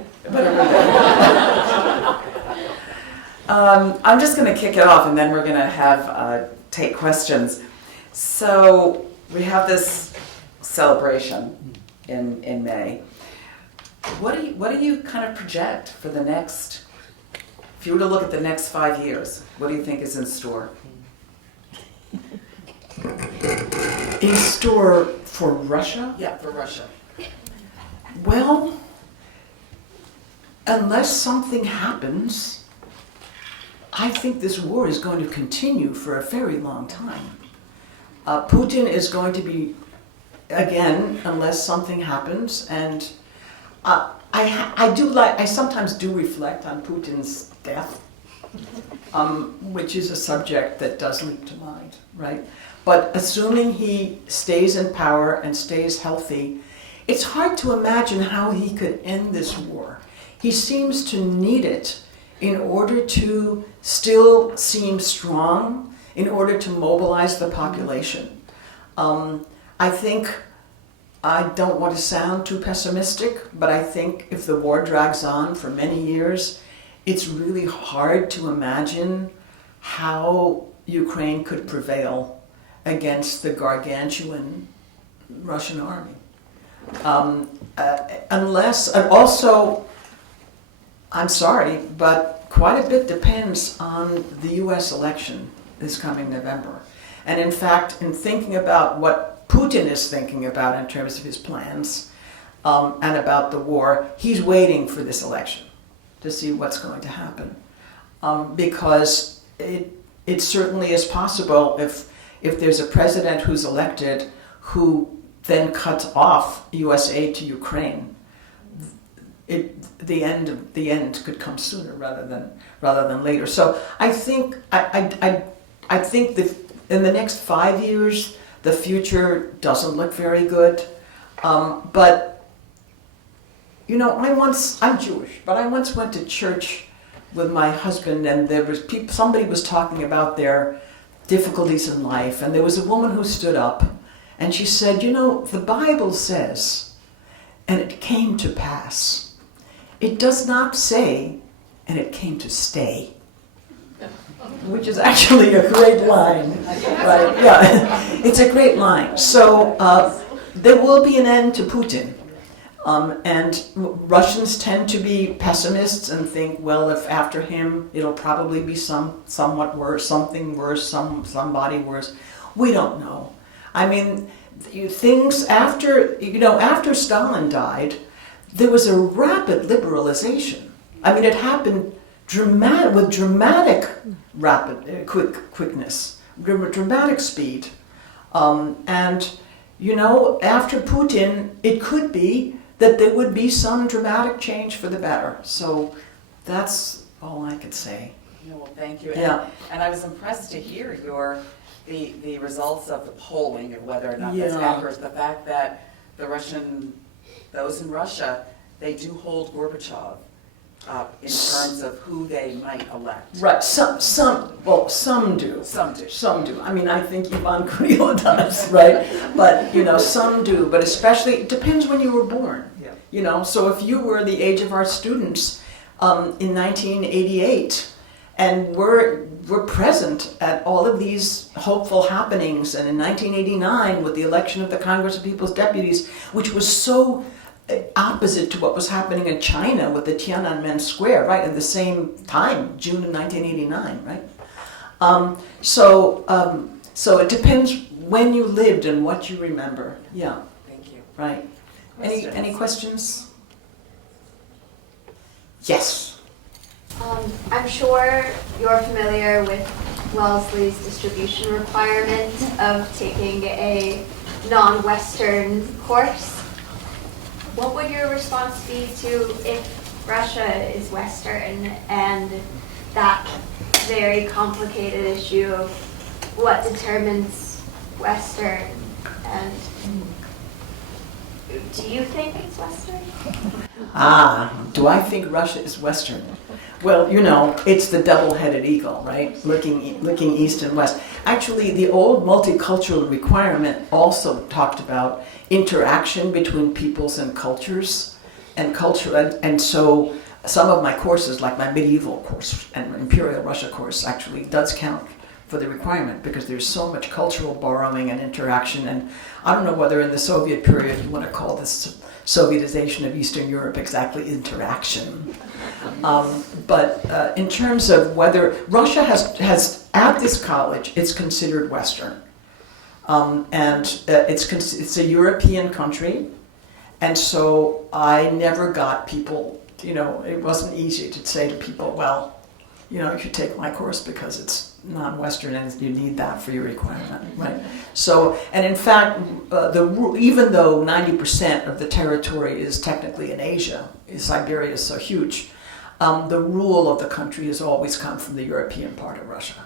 I'm just going to kick it off, and then we're going to have take questions. So we have this celebration in May. What do you kind of project for the next, if you were to look at the next 5 years, what do you think is in store? In store for Russia? Yeah, for Russia. Well, unless something happens, I think this war is going to continue for a very long time. Putin is going to be, again, unless something happens, and I sometimes do reflect on Putin's death, which is a subject that does leap to mind, right? But assuming he stays in power and stays healthy, it's hard to imagine how he could end this war. He seems to need it in order to still seem strong, in order to mobilize the population. I think, I don't want to sound too pessimistic, but I think if the war drags on for many years, it's really hard to imagine how Ukraine could prevail against the gargantuan Russian army. And also, I'm sorry, but quite a bit depends on the US election this coming November. And in fact, in thinking about what Putin is thinking about in terms of his plans and about the war, he's waiting for this election to see what's going to happen. Because it certainly is possible if there's a president who's elected who then cuts off US aid to Ukraine, the end could come sooner rather than later. So I think that in the next 5 years the future doesn't look very good. But you know, I'm Jewish, but I once went to church with my husband, and there was somebody was talking about their difficulties in life, and there was a woman who stood up and she said, you know, the Bible says, and it came to pass. It does not say, and it came to stay. Which is actually a great line. Right? Yeah, it's a great line. So there will be an end to Putin. And Russians tend to be pessimists and think, well, if after him, it'll probably be somewhat worse, something worse, somebody worse. We don't know. I mean, things after Stalin died, there was a rapid liberalization. I mean, it happened with dramatic quickness, dramatic speed. And you know, after Putin, it could be that there would be some dramatic change for the better. So that's all I could say. Yeah, well, thank you. Yeah. And I was impressed to hear the results of the polling and whether or not that's Yeah. accurate. The fact that those in Russia, they do hold Gorbachev in terms of who they might elect. Right. Some do. Some do. Some do. I mean, I think Ivan Kurila does, right? But, you know, some do. But especially, it depends when you were born. Yeah. You know, so if you were the age of our students in 1988, and we're present at all of these hopeful happenings, and in 1989 with the election of the Congress of People's Deputies, which was so opposite to what was happening in China with the Tiananmen Square, right, at the same time, June of 1989, right? So it depends when you lived and what you remember. Yeah. Thank you. Right. Any questions? Yes. I'm sure you're familiar with Wellesley's distribution requirement of taking a non-Western course. What would your response be to if Russia is Western and that very complicated issue of what determines Western, and do you think it's Western? Do I think Russia is Western? Well, you know, it's the double-headed eagle, right? Looking east and west. Actually, the old multicultural requirement also talked about interaction between peoples and cultures, and so some of my courses, like my medieval course and Imperial Russia course, actually does count for the requirement because there's so much cultural borrowing and interaction. And I don't know whether in the Soviet period you want to call this Sovietization of Eastern Europe exactly interaction. But in terms of whether Russia has at this college, it's considered Western. It's a European country, and so I never got people, you know, it wasn't easy to say to people, well, you know, you should take my course because it's non-Western and you need that for your requirement, right? So, and in fact, even though 90% of the territory is technically in Asia, Siberia is so huge, the rule of the country has always come from the European part of Russia,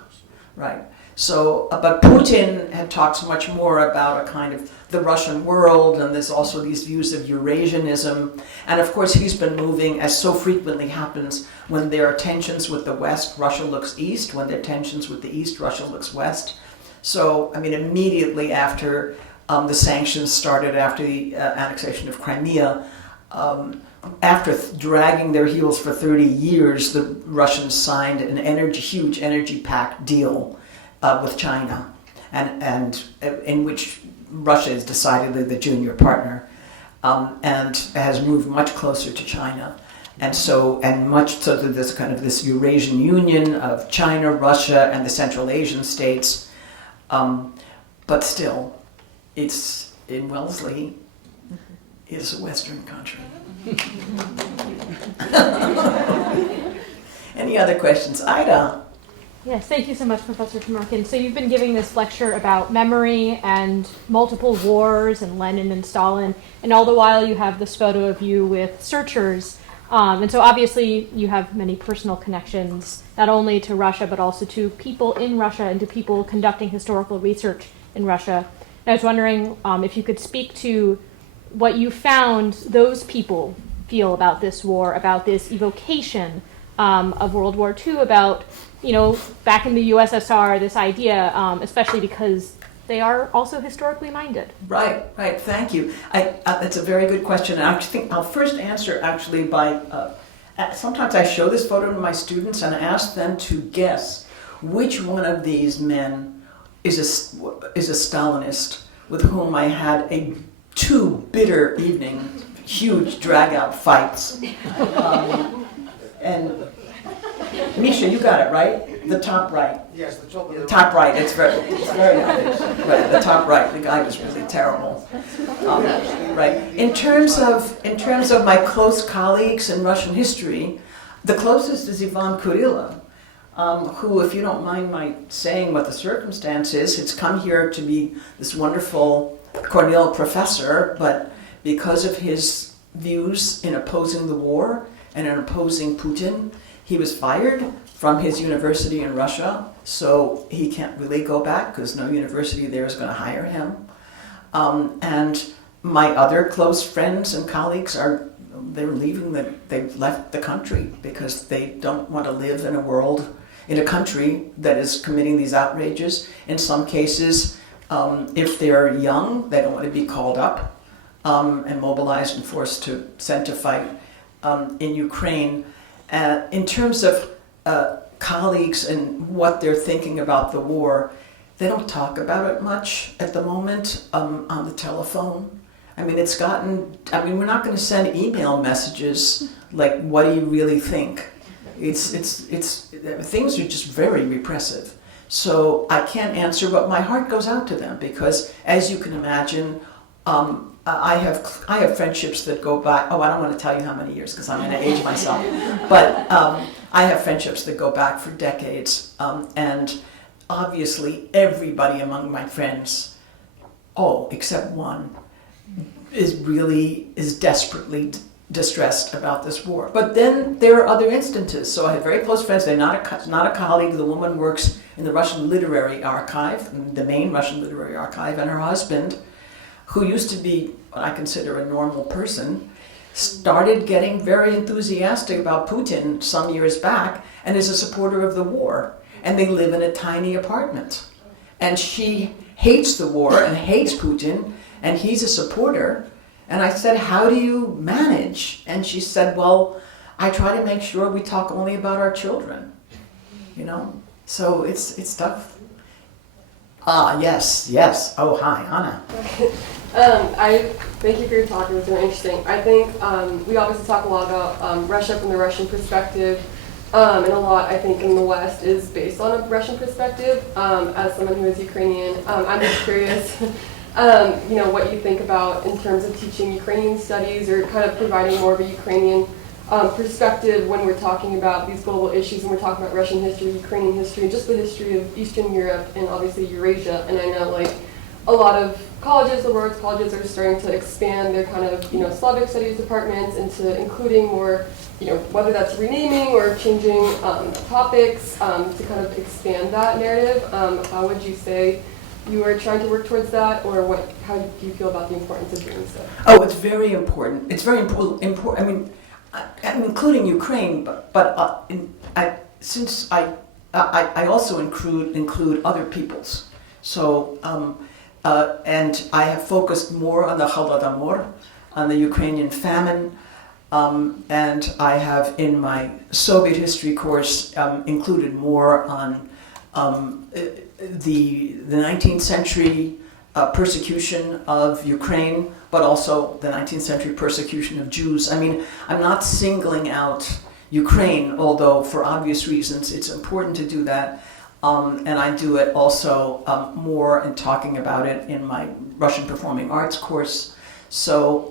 right? So, but Putin had talked much more about a kind of the Russian world, and there's also these views of Eurasianism. And of course, he's been moving, as so frequently happens, when there are tensions with the West, Russia looks east. When there are tensions with the East, Russia looks west. So, I mean, immediately after the sanctions started, after the annexation of Crimea, after dragging their heels for 30 years, the Russians signed an huge energy pact deal with China, and in which Russia is decidedly the junior partner, and has moved much closer to China, much so that there's kind of this Eurasian Union of China, Russia, and the Central Asian states, but still, it's in Wellesley is a Western country. Any other questions, Ida? Yes, thank you so much, Professor Tumarkin. So you've been giving this lecture about memory and multiple wars and Lenin and Stalin, and all the while you have this photo of you with searchers. And so obviously you have many personal connections, not only to Russia, but also to people in Russia and to people conducting historical research in Russia. And I was wondering if you could speak to what you found those people feel about this war, about this evocation of World War II, about, you know, back in the USSR, this idea, especially because they are also historically minded. Right, thank you. That's a very good question. And I think I'll first answer actually by, sometimes I show this photo to my students and ask them to guess which one of these men is a Stalinist with whom I had two bitter evenings, huge drag-out fights. And Misha, you got it, right? The top right. Yes, the top right. It's very obvious. Right, the top right. The guy was really terrible. Right. In terms of my close colleagues in Russian history, the closest is Ivan Kurila, who, if you don't mind my saying what the circumstance is, has come here to be this wonderful Cornell professor, but because of his views in opposing the war and in opposing Putin, he was fired from his university in Russia, so he can't really go back because no university there is going to hire him. And my other close friends and colleagues they're leaving, they've left the country because they don't want to live in a country that is committing these outrages. In some cases, if they're young, they don't want to be called up and mobilized and forced to sent to fight in Ukraine. In terms of colleagues and what they're thinking about the war, they don't talk about it much at the moment on the telephone. I mean, we're not going to send email messages like, what do you really think? Things are just very repressive. So I can't answer, but my heart goes out to them because, as you can imagine, I have friendships that go back. Oh, I don't want to tell you how many years because I'm going to age myself. But I have friendships that go back for decades, and obviously everybody among my friends, except one, is desperately distressed about this war. But then there are other instances. So I have very close friends. They're not a colleague. The woman works in the Russian Literary Archive, the main Russian Literary Archive, and her husband, who used to be what I consider a normal person, started getting very enthusiastic about Putin some years back and is a supporter of the war. And they live in a tiny apartment. And she hates the war and hates Putin, and he's a supporter. And I said, how do you manage? And she said, well, I try to make sure we talk only about our children, So it's tough. Yes. Oh, hi, Anna. I thank you for your talk. It was really interesting. I think we obviously talk a lot about Russia from the Russian perspective, and a lot, I think, in the West is based on a Russian perspective. As someone who is Ukrainian, I'm just curious, what you think about in terms of teaching Ukrainian studies or kind of providing more of a Ukrainian perspective when we're talking about these global issues, and we're talking about Russian history, Ukrainian history, and just the history of Eastern Europe and obviously Eurasia. And I know a lot of colleges, liberal arts colleges, are starting to expand their kind of Slavic studies departments into including more, whether that's renaming or changing topics to kind of expand that narrative. How would you say you are trying to work towards that, or how do you feel about the importance of doing so? Oh, it's very important. It's very important. I mean, I'm including Ukraine, but since I also include other peoples. So, and I have focused more on the Holodomor, on the Ukrainian famine, and I have in my Soviet history course included more on the 19th century persecution of Ukraine, but also the 19th century persecution of Jews. I mean, I'm not singling out Ukraine, although for obvious reasons it's important to do that. And I do it also more in talking about it in my Russian Performing Arts course. So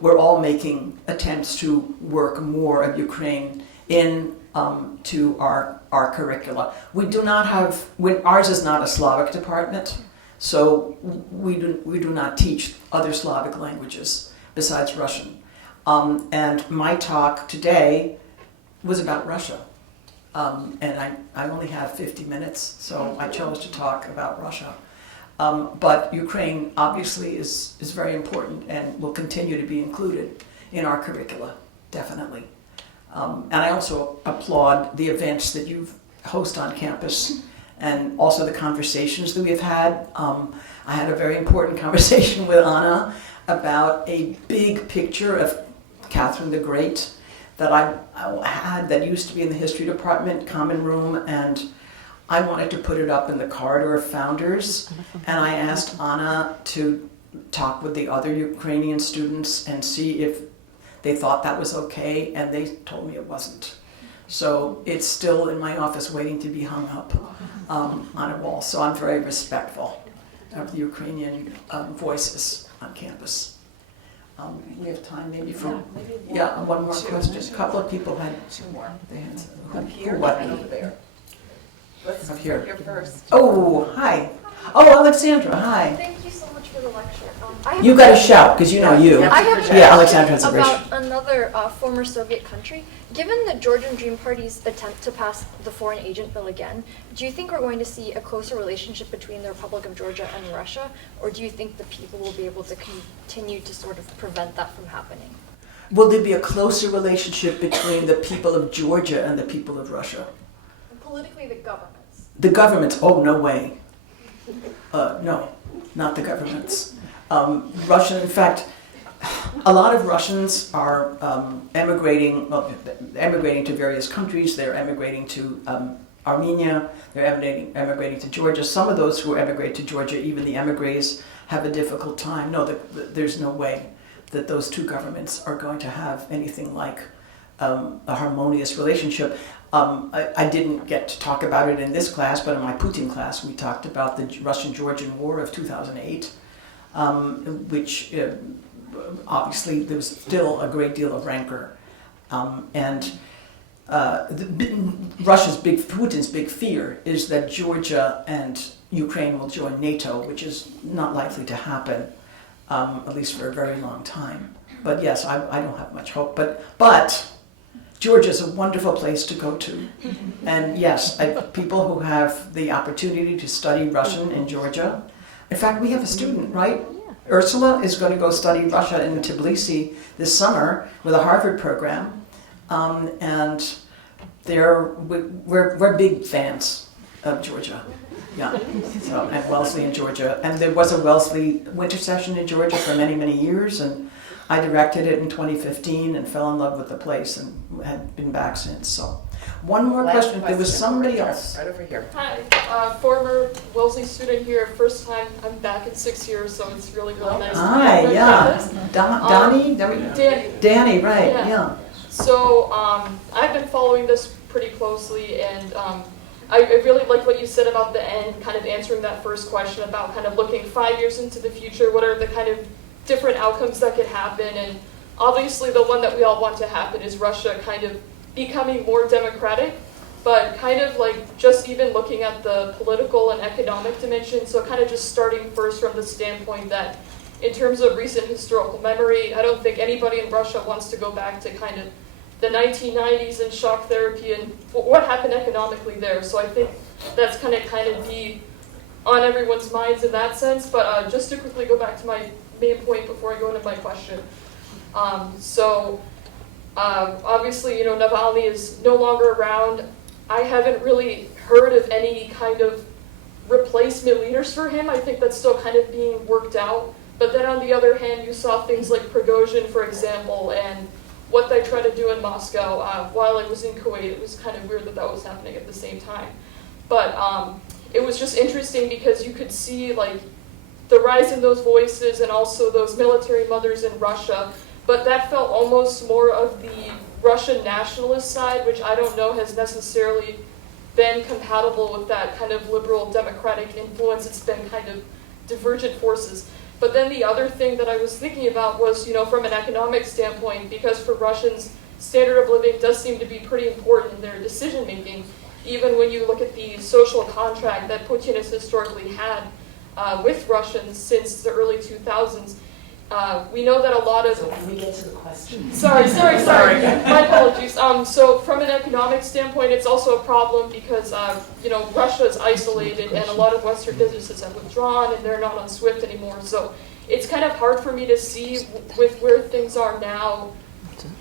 we're all making attempts to work more of Ukraine to our curricula. We do not have, ours is not a Slavic department, so we do not teach other Slavic languages besides Russian. And my talk today was about Russia. And I only have 50 minutes, so I chose to talk about Russia. But Ukraine obviously is very important and will continue to be included in our curricula, definitely. And I also applaud the events that you host on campus and also the conversations that we've had. I had a very important conversation with Anna about a big picture of Catherine the Great that I had that used to be in the history department common room, and I wanted to put it up in the corridor of founders, and I asked Anna to talk with the other Ukrainian students and see if they thought that was okay, and they told me it wasn't. So it's still in my office waiting to be hung up on a wall. So I'm very respectful of the Ukrainian voices on campus. We have time maybe for one more question. Just a couple of people had two more. hands. Up here What? and over there. Let's Up start here. here first. Oh, hi. Oh, Alexandra, hi. Thank you so much for for the lecture. I have You got to shout, because you know you. I have a Yeah, question Alexandra has a question. about another former Soviet country. Given the Georgian Dream Party's attempt to pass the Foreign Agent Bill again, do you think we're going to see a closer relationship between the Republic of Georgia and Russia, or do you think the people will be able to continue to sort of prevent that from happening? Will there be a closer relationship between the people of Georgia and the people of Russia? Politically, the governments. The governments, oh, no way. No, not the governments. Russian, in fact, a lot of Russians are emigrating to various countries. They're emigrating to Armenia. They're emigrating to Georgia. Some of those who emigrate to Georgia, even the emigres, have a difficult time. No, there's no way that those two governments are going to have anything like a harmonious relationship. I didn't get to talk about it in this class, but in my Putin class, we talked about the Russian-Georgian War of 2008, which obviously there was still a great deal of rancor. Putin's big fear is that Georgia and Ukraine will join NATO, which is not likely to happen, at least for a very long time. But yes, I don't have much hope. But Georgia is a wonderful place to go to. And yes, people who have the opportunity to study Russian in Georgia. In fact, we have a student, right? Ursula is going to go study Russia in Tbilisi this summer with a Harvard program. And we're big fans of Georgia. Yeah, so, and Wellesley in Georgia. And there was a Wellesley winter session in Georgia for many, many years. And I directed it in 2015 and fell in love with the place and had been back since. So, one more question. There was somebody else. Right over here. Hi, former Wellesley student here. First time I'm back in 6 years, so it's really nice to Hi, be yeah. Donnie? Danny, right, yeah. So I've been following this pretty closely, and I really like what you said about the end, kind of answering that first question about kind of looking 5 years into the future. What are the kind of different outcomes that could happen? And obviously the one that we all want to happen is Russia kind of becoming more democratic, but kind of like just even looking at the political and economic dimension. So kind of just starting first from the standpoint that in terms of recent historical memory, I don't think anybody in Russia wants to go back to kind of the 1990s and shock therapy and what happened economically there. So I think that's kind of be on everyone's minds in that sense. But just to quickly go back to my main point before I go into my question. Obviously, Navalny is no longer around. I haven't really heard of any kind of replacement leaders for him. I think that's still kind of being worked out. But then on the other hand, you saw things like Prigozhin, for example, and what they tried to do in Moscow while I was in Kuwait. It was kind of weird that was happening at the same time. But it was just interesting because you could see like the rise in those voices and also those military mothers in Russia. But that felt almost more of the Russian nationalist side, which I don't know has necessarily been compatible with that kind of liberal democratic influence. It's been kind of divergent forces. But then the other thing that I was thinking about was, from an economic standpoint, because for Russians, standard of living does seem to be pretty important in their decision making, even when you look at the social contract that Putin has historically had with Russians since the early 2000s. We know that a lot of... So can we get to the question? Sorry. My apologies. So from an economic standpoint, it's also a problem because, Russia is isolated and a lot of Western businesses have withdrawn and they're not on SWIFT anymore. So it's kind of hard for me to see with where things are now,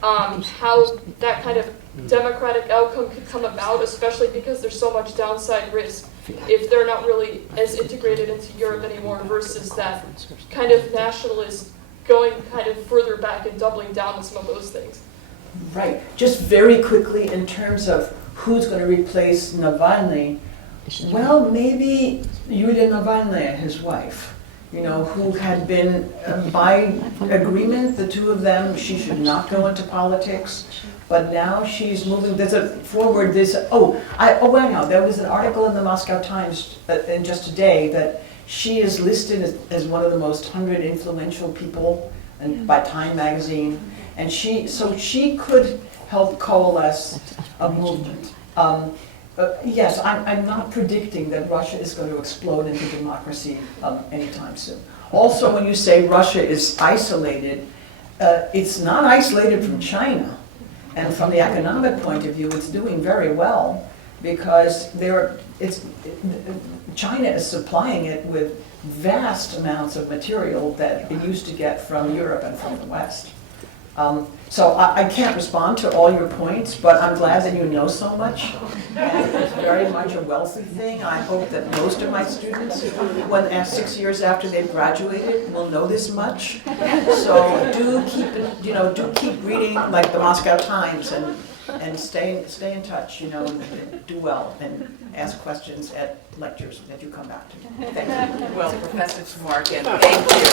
how that kind of democratic outcome could come about, especially because there's so much downside risk if they're not really as integrated into Europe anymore versus that kind of nationalist going kind of further back and doubling down on some of those things. Right. Just very quickly in terms of who's going to replace Navalny, well, maybe Yulia Navalny, his wife, who had been, by agreement, the two of them, she should not go into politics. But now she's moving. There was an article in the Moscow Times just today that she is listed as one of the most 100 influential people by Time magazine, and she could help coalesce a movement. Yes, I'm not predicting that Russia is going to explode into democracy anytime soon. Also, when you say Russia is isolated, it's not isolated from China. And from the economic point of view, it's doing very well because China is supplying it with vast amounts of material that it used to get from Europe and from the West. So I can't respond to all your points, but I'm glad that you know so much. And it's very much a Wellesley thing. I hope that most of my students, when 6 years after they've graduated, will know this much. So do keep reading like the Moscow Times and stay in touch. And do well and ask questions at lectures that you come back to. Thank you. Well, Professor Tumarkin, thank you.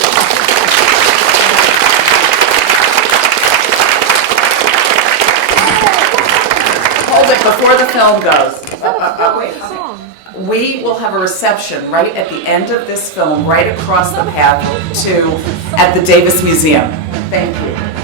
Hold it before the film goes. Wait. We will have a reception right at the end of this film, right across the path at the Davis Museum. Thank you.